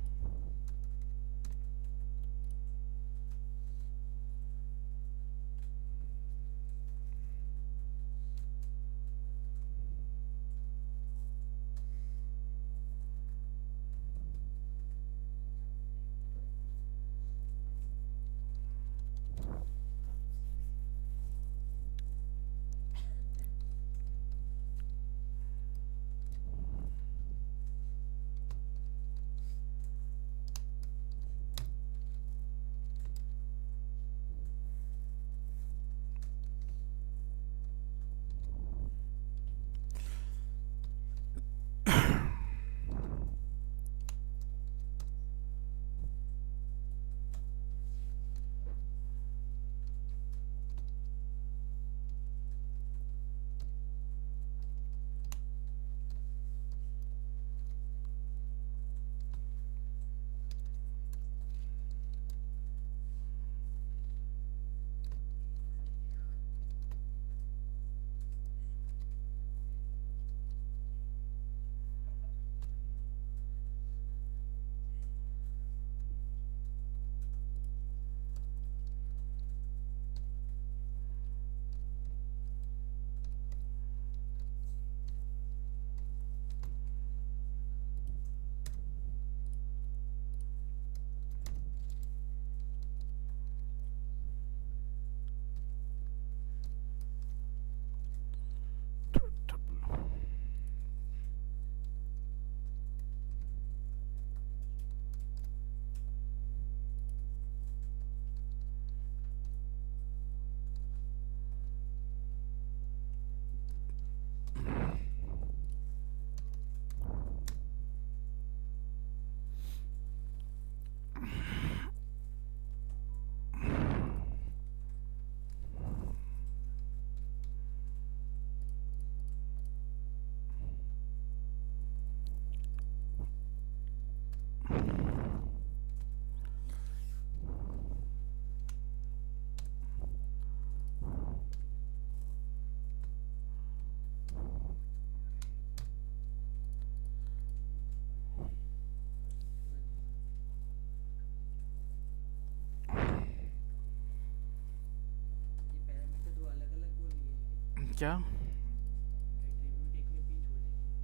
क्या एट्रीब्यूट एक में पी छोड़ेगी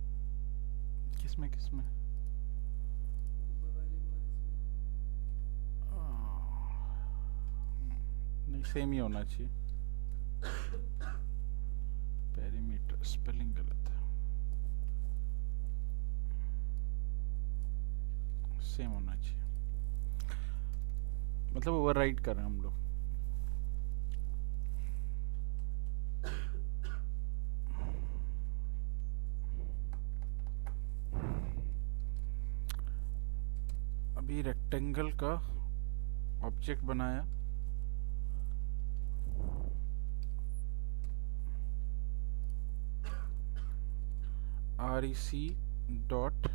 किसमें किसमें ऊपर वाले में और इसमें। नहीं सेम ही होना चाहिए। पेरीमीटर स्पेलिंग गलत है, सेम होना चाहिए, मतलब ओवरराइट कर रहे हैं हम लोग। अभी रेक्टेंगल का ऑब्जेक्ट बनाया, REC डॉट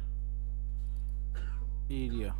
एरिया,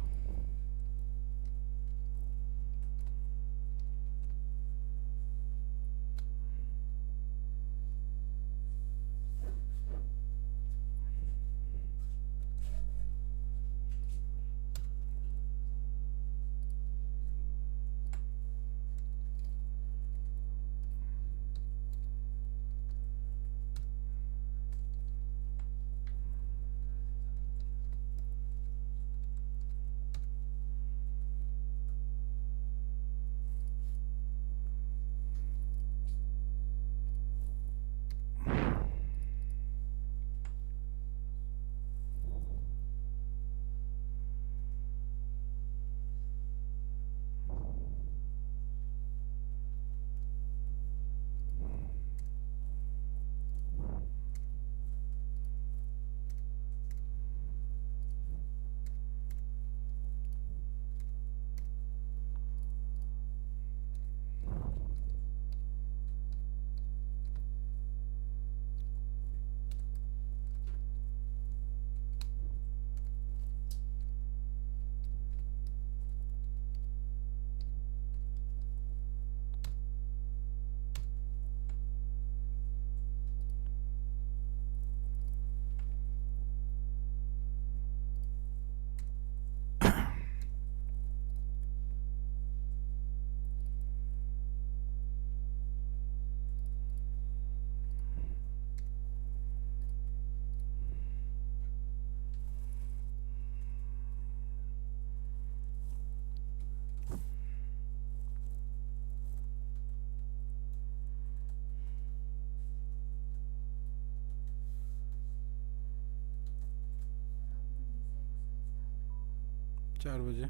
चार बजे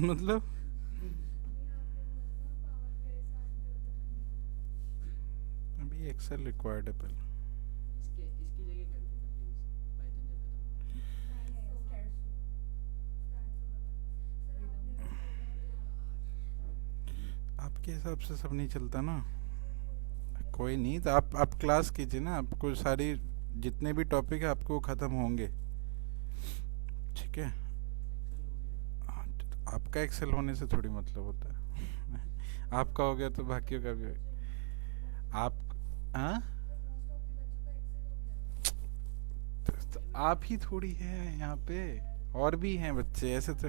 मतलब अभी एक्सेल रिक्वायर्ड है पहले। इसकी जगह कर देना प्लीज, पाइथन जब खत्म हो जाए। आपके हिसाब से सब नहीं चलता ना, कोई नहीं, तो आप क्लास कीजिए ना, आपको सारी जितने भी टॉपिक है आपको खत्म होंगे, ठीक है। हाँ, तो आपका एक्सेल होने से थोड़ी मतलब होता है आपका हो गया तो बाकियों का भी होगा। आप हाँ तो आप ही थोड़ी है यहाँ पे, और भी हैं बच्चे ऐसे तो।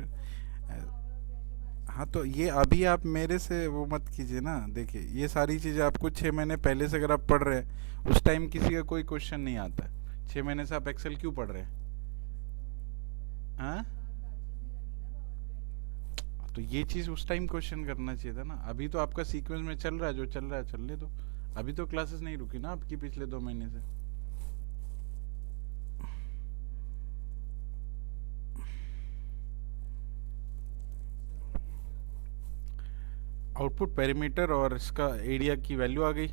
हाँ तो ये अभी आप मेरे से वो मत कीजिए ना, देखिए ये सारी चीज़ें आपको 6 महीने पहले से अगर आप पढ़ रहे हैं, उस टाइम किसी का कोई क्वेश्चन नहीं आता है। 6 महीने से आप एक्सेल क्यों पढ़ रहे हैं? हाँ तो ये चीज़ उस टाइम क्वेश्चन करना चाहिए था ना, अभी तो आपका सीक्वेंस में चल रहा है, जो चल रहा है चलने दो। अभी तो क्लासेस नहीं रुकी ना आपकी पिछले 2 महीने से। आउटपुट पेरीमीटर और इसका एरिया की वैल्यू आ गई।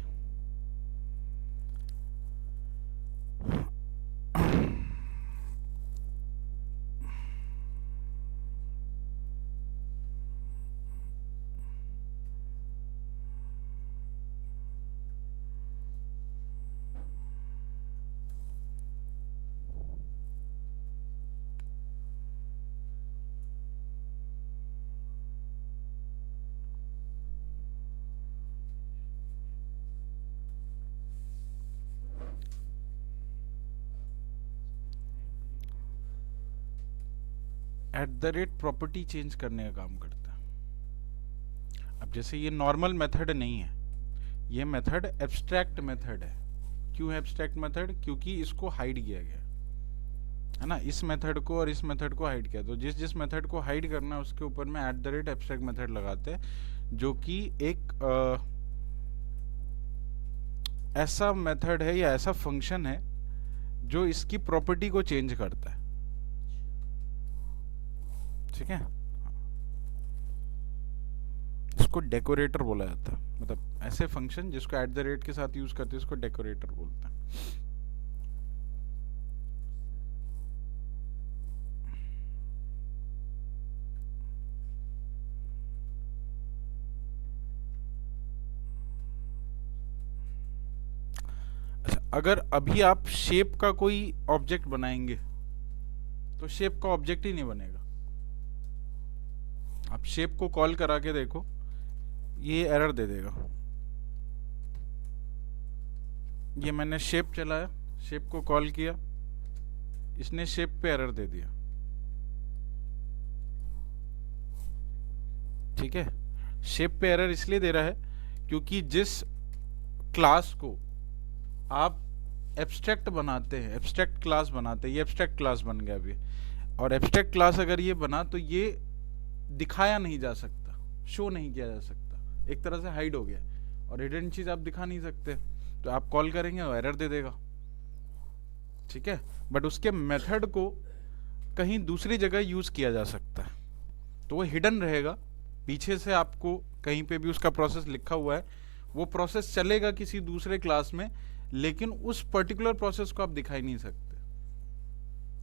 @ प्रॉपर्टी चेंज करने का काम करता है। अब जैसे ये नॉर्मल मेथड नहीं है, ये मेथड एब्स्ट्रैक्ट मेथड है। क्यों है एब्स्ट्रैक्ट मेथड? क्योंकि इसको हाइड किया गया है ना, इस मेथड को और इस मेथड को हाइड किया। तो जिस जिस मेथड को हाइड करना है उसके ऊपर में @abstract मेथड लगाते हैं, जो कि एक ऐसा मेथड है या ऐसा फंक्शन है जो इसकी प्रॉपर्टी को चेंज करता है। ठीक है, इसको डेकोरेटर बोला जाता है। मतलब ऐसे फंक्शन जिसको @ के साथ यूज करते हैं इसको डेकोरेटर बोलते हैं। अगर अभी आप शेप का कोई ऑब्जेक्ट बनाएंगे तो शेप का ऑब्जेक्ट ही नहीं बनेगा। आप शेप को कॉल करा के देखो, ये एरर दे देगा। ये मैंने शेप चलाया, शेप को कॉल किया, इसने शेप पे एरर दे दिया। ठीक है, शेप पे एरर इसलिए दे रहा है क्योंकि जिस क्लास को आप एब्स्ट्रैक्ट बनाते हैं, एब्स्ट्रैक्ट क्लास बनाते हैं, ये एब्स्ट्रैक्ट क्लास बन गया अभी। और एब्स्ट्रैक्ट क्लास अगर ये बना तो ये दिखाया नहीं जा सकता, शो नहीं किया जा सकता, एक तरह से हाइड हो गया। और हिडन चीज आप दिखा नहीं सकते, तो आप कॉल करेंगे तो एरर दे देगा। ठीक है, बट उसके मेथड को कहीं दूसरी जगह यूज किया जा सकता है, तो वो हिडन रहेगा। पीछे से आपको कहीं पे भी उसका प्रोसेस लिखा हुआ है, वो प्रोसेस चलेगा किसी दूसरे क्लास में, लेकिन उस पर्टिकुलर प्रोसेस को आप दिखाई नहीं सकते।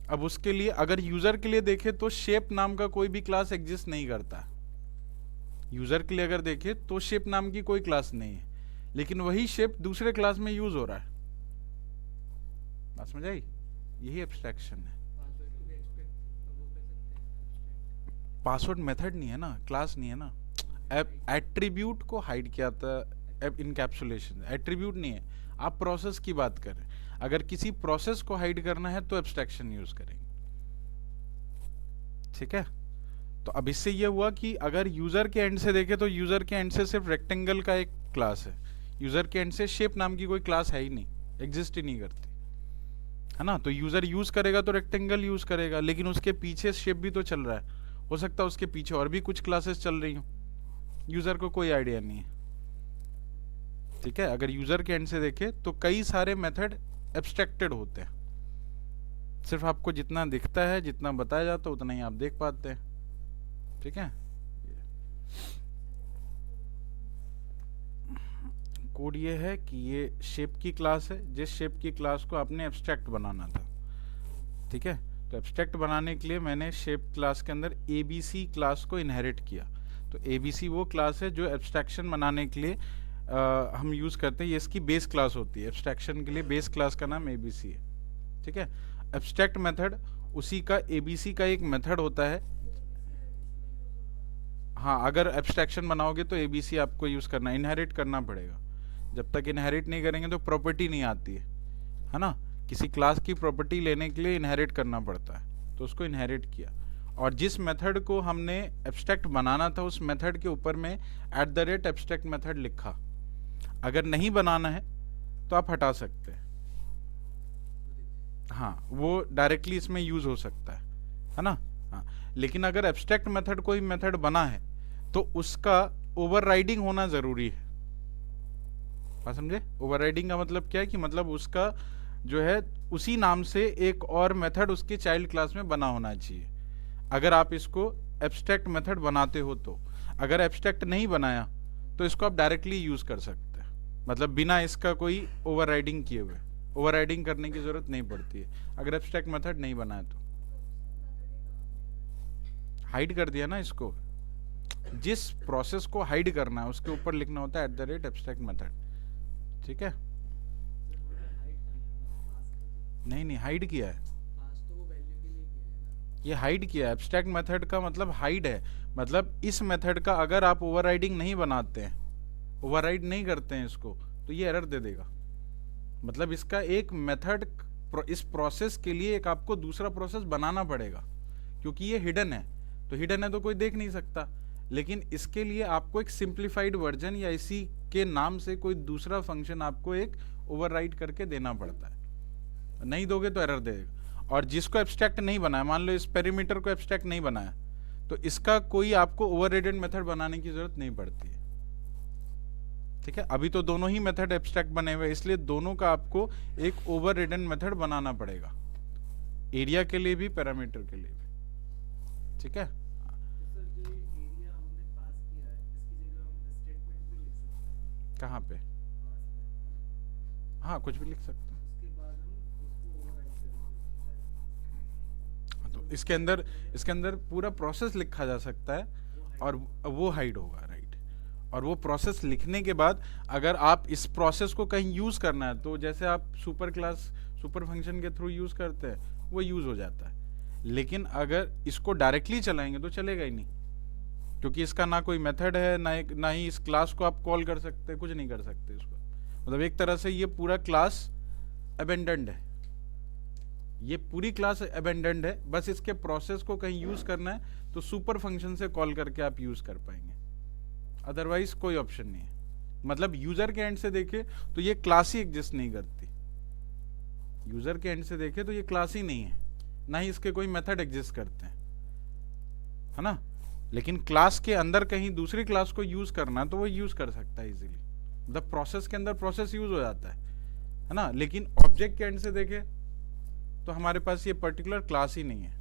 अब उसके लिए अगर यूजर के लिए देखें तो शेप नाम का कोई भी क्लास एग्जिस्ट नहीं करता। यूजर के लिए अगर देखें तो शेप नाम की कोई क्लास नहीं है, लेकिन वही शेप दूसरे क्लास में यूज हो रहा है। बात समझ आई? यही एब्स्ट्रैक्शन है। पासवर्ड मेथड नहीं है ना, क्लास नहीं है ना, एट्रीब्यूट को हाइड किया था। इनकैप्सुलेशन एट्रीब्यूट नहीं है, आप प्रोसेस की बात कर रहे हैं। अगर किसी प्रोसेस को हाइड करना है तो एब्स्ट्रैक्शन यूज करेंगे। ठीक है, तो अब इससे ये हुआ कि अगर यूजर के एंड से देखें तो यूजर के एंड से सिर्फ रेक्टेंगल का एक क्लास है, यूजर के एंड से शेप नाम की कोई क्लास है ही नहीं, एग्जिस्ट ही नहीं करती, है ना। तो यूजर यूज करेगा तो रेक्टेंगल यूज करेगा, लेकिन उसके पीछे शेप भी तो चल रहा है। हो सकता है उसके पीछे और भी कुछ क्लासेस चल रही हो, यूजर को कोई आइडिया नहीं है। ठीक है, अगर यूजर के एंड से देखे तो कई सारे मेथड एब्स्ट्रैक्टेड होते हैं, सिर्फ आपको जितना दिखता है, जितना बताया जाता है उतना ही आप देख पाते हैं। ठीक है, कोड ये है कि ये शेप की क्लास है, जिस शेप की क्लास को आपने एब्स्ट्रैक्ट बनाना था। ठीक है, तो एब्स्ट्रैक्ट बनाने के लिए मैंने शेप क्लास के अंदर ABC क्लास को इनहेरिट किया। तो ABC वो क्लास है जो एब्स्ट्रैक्शन बनाने के लिए हम यूज करते हैं, ये इसकी बेस क्लास होती है। एब्स्ट्रैक्शन के लिए बेस क्लास का नाम ABC है। ठीक है, एब्स्ट्रैक्ट मेथड उसी का ABC का एक मेथड होता है। हाँ, अगर एब्स्ट्रैक्शन बनाओगे तो ABC आपको यूज करना, इनहेरिट करना पड़ेगा। जब तक इनहेरिट नहीं करेंगे तो प्रॉपर्टी नहीं आती है ना। किसी क्लास की प्रॉपर्टी लेने के लिए इनहेरिट करना पड़ता है, तो उसको इनहेरिट किया। और जिस मेथड को हमने एब्स्ट्रैक्ट बनाना था उस मेथड के ऊपर में @abstract मेथड लिखा। अगर नहीं बनाना है तो आप हटा सकते हैं, हाँ, वो डायरेक्टली इसमें यूज हो सकता है ना। हाँ, लेकिन अगर एब्स्ट्रैक्ट मेथड कोई मेथड बना है तो उसका ओवरराइडिंग होना जरूरी है। बात समझे? ओवरराइडिंग का मतलब क्या है कि मतलब उसका जो है उसी नाम से एक और मेथड उसके चाइल्ड क्लास में बना होना चाहिए, अगर आप इसको एब्स्ट्रैक्ट मेथड बनाते हो तो। अगर एब्स्ट्रैक्ट नहीं बनाया तो इसको आप डायरेक्टली यूज कर सकते हैं, मतलब बिना इसका कोई ओवरराइडिंग किए हुए। ओवरराइडिंग करने की जरूरत नहीं पड़ती है अगर एब्स्ट्रैक्ट मेथड नहीं बनाया तो। हाइड कर दिया ना इसको, जिस प्रोसेस को हाइड करना है उसके ऊपर लिखना होता है @abstract मेथड। ठीक है, नहीं हाइड किया है, ये हाइड किया है। एब्स्ट्रैक्ट मेथड का मतलब हाइड है, मतलब इस मेथड का अगर आप ओवरराइडिंग नहीं बनाते हैं, ओवरराइड नहीं करते हैं इसको, तो ये एरर दे देगा। मतलब इसका एक मेथड, इस प्रोसेस के लिए एक आपको दूसरा प्रोसेस बनाना पड़ेगा, क्योंकि ये हिडन है। तो हिडन है तो कोई देख नहीं सकता, लेकिन इसके लिए आपको एक सिंप्लीफाइड वर्जन या इसी के नाम से कोई दूसरा फंक्शन आपको एक ओवरराइड करके देना पड़ता है, नहीं दोगे तो एरर देगा। और जिसको एब्स्ट्रैक्ट नहीं बनाया, मान लो इस पेरीमीटर को एब्स्ट्रैक्ट नहीं बनाया, तो इसका कोई आपको ओवररेडेड मेथड बनाने की जरूरत नहीं पड़ती है। ठीक है, अभी तो दोनों ही मेथड एब्स्ट्रैक्ट बने हुए, इसलिए दोनों का आपको एक ओवररिडन मेथड बनाना पड़ेगा, एरिया के लिए भी पैरामीटर के लिए भी। ठीक है, सर जो ये एरिया हमने पास किया है इसकी जगह हम स्टेटमेंट भी लिख सकते हैं कहाँ पे? पास में। हाँ, कुछ भी लिख सकते हैं। उसके बाद हम उसको ओवरराइड करेंगे उसकी हाँ, तो इसके अंदर पूरा प्रोसेस लिखा जा सकता है और वो हाइड होगा, राइट। और वो प्रोसेस लिखने के बाद अगर आप इस प्रोसेस को कहीं यूज करना है, तो जैसे आप सुपर क्लास सुपर फंक्शन के थ्रू यूज करते हैं, वो यूज हो जाता है। लेकिन अगर इसको डायरेक्टली चलाएंगे तो चलेगा ही नहीं, क्योंकि इसका ना कोई मेथड है, ना ही इस क्लास को आप कॉल कर सकते, कुछ नहीं कर सकते इसको। मतलब एक तरह से ये पूरा क्लास अबेंडेंड है, ये पूरी क्लास अबेंडेंड है। बस इसके प्रोसेस को कहीं यूज करना है तो सुपर फंक्शन से कॉल करके आप यूज कर पाएंगे, अदरवाइज कोई ऑप्शन नहीं है। मतलब यूजर के एंड से देखे तो ये क्लास ही एग्जिस्ट नहीं करती, यूजर के एंड से देखे तो ये क्लास ही नहीं है, ना ही इसके कोई मेथड एग्जिस्ट करते हैं, है ना। लेकिन क्लास के अंदर कहीं दूसरी क्लास को यूज करना तो वो यूज कर सकता है इजीली, मतलब प्रोसेस के अंदर प्रोसेस यूज हो जाता है ना। लेकिन ऑब्जेक्ट के एंड से देखे तो हमारे पास ये पर्टिकुलर क्लास ही नहीं है।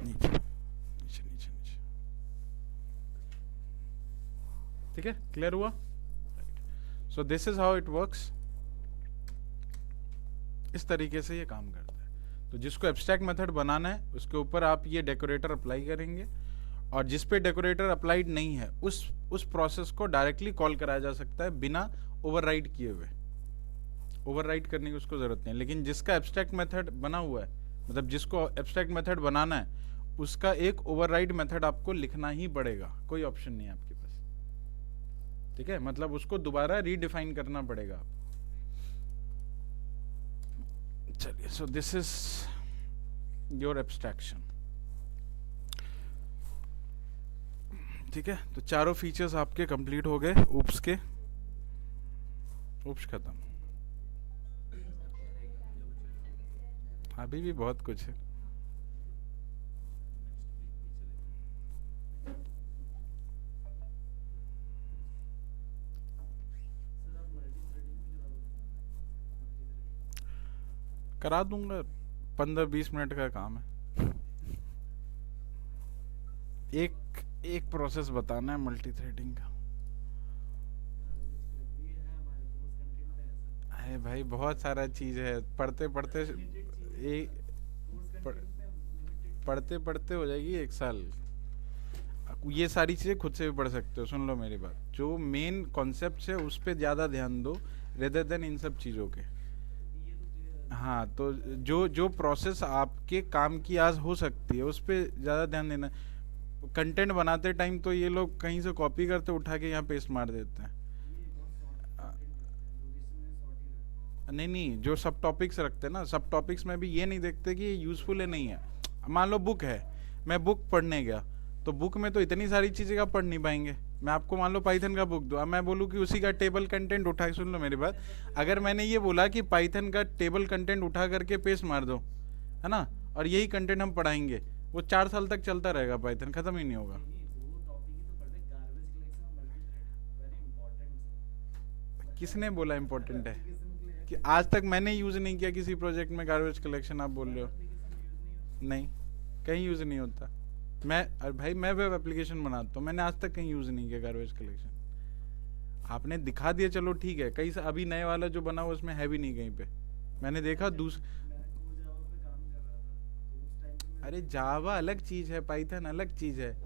नीचे नीचे नीचे नीचे, ठीक है, क्लियर हुआ? So this is how it works. इस तरीके से ये काम करता है। तो जिसको एब्स्ट्रैक्ट मेथड बनाना है उसके ऊपर आप ये डेकोरेटर अप्लाई करेंगे, और जिस पे डेकोरेटर अप्लाइड नहीं है उस प्रोसेस को डायरेक्टली कॉल कराया जा सकता है बिना ओवरराइड किए हुए। ओवरराइड करने की उसको जरूरत नहीं है। लेकिन जिसका एब्स्ट्रैक्ट मेथड बना हुआ है, मतलब जिसको एब्स्ट्रैक्ट मेथड बनाना है, उसका एक ओवरराइड मेथड आपको लिखना ही पड़ेगा, कोई ऑप्शन नहीं है आपके पास। ठीक है, मतलब उसको दोबारा रीडिफाइन करना पड़ेगा आप। चलिए, so this is your abstraction. ठीक है, तो चारों फीचर्स आपके कंप्लीट हो गए ऊप्स के। ऊप्स खत्म, अभी भी बहुत कुछ है। सर आप मल्टी थ्रेडिंग भी करा दूंगा, 15-20 मिनट का काम है। एक प्रोसेस बताना है मल्टी थ्रेडिंग का। ये है हमारे कोर्स कंटेंट पे है सर। है भाई, बहुत सारा चीज है, पढ़ते पढ़ते पढ़ते पढ़ते हो जाएगी 1 साल। ये सारी चीजें खुद से भी पढ़ सकते हो। सुन लो मेरी बात, जो मेन कॉन्सेप्ट है उस पर ज्यादा ध्यान दो रेदर देन इन सब चीजों के। ये तो क्लियर है। हाँ, तो जो प्रोसेस आपके काम की आज हो सकती है उस पर ज़्यादा ध्यान देना। कंटेंट बनाते टाइम तो ये लोग कहीं से कॉपी करते उठा के यहाँ पेस्ट मार देते हैं। ये बहुत शॉर्ट कंटेंट रखते हैं, लोकेशन में शॉर्ट ही रखते हैं। नहीं, जो सब टॉपिक्स रखते हैं ना, सब टॉपिक्स में भी ये नहीं देखते कि ये यूज़फुल है नहीं है। मान लो बुक है, मैं बुक पढ़ने गया तो बुक में तो इतनी सारी चीज़ें का पढ़ नहीं पाएंगे। मैं आपको मान लो पाइथन का बुक दूँ, अब मैं बोलूँ कि उसी का टेबल कंटेंट उठा के, सुन लो मेरी बात, अगर मैंने ये बोला कि पाइथन का टेबल कंटेंट उठा करके पेस्ट मार दो, है ना, और यही कंटेंट हम पढ़ाएंगे, वो 4 साल तक चलता रहेगा, पाइथन खत्म ही नहीं होगा। नहीं, वो टॉपिक ही तो पढ़ते हैं, गार्बेज कलेक्शन और multi thread, very important sir. किसने बोला इंपॉर्टेंट है? एप्लीकेशन के लिए कि आज तक मैंने यूज़ नहीं किया किसी प्रोजेक्ट में गार्बेज कलेक्शन, आप बोल रहे हो? एप्लीकेशन यूज नहीं होता। नहीं, कहीं यूज़ नहीं होता। मैं, अरे भाई, मैं वेब एप्लीकेशन बनाता हूँ, मैंने आज तक कहीं यूज़ नहीं किया गार्बेज कलेक्शन। आपने दिखा दिया, चलो ठीक है, कहीं से अभी नए वाला जो बना हुआ उसमें है भी नहीं कहीं पे, मैंने देखा मैं को जावा पे काम कर रहा था, तो उस टाइम पे अरे जावा अलग चीज़ है, पाइथन अलग चीज़ है।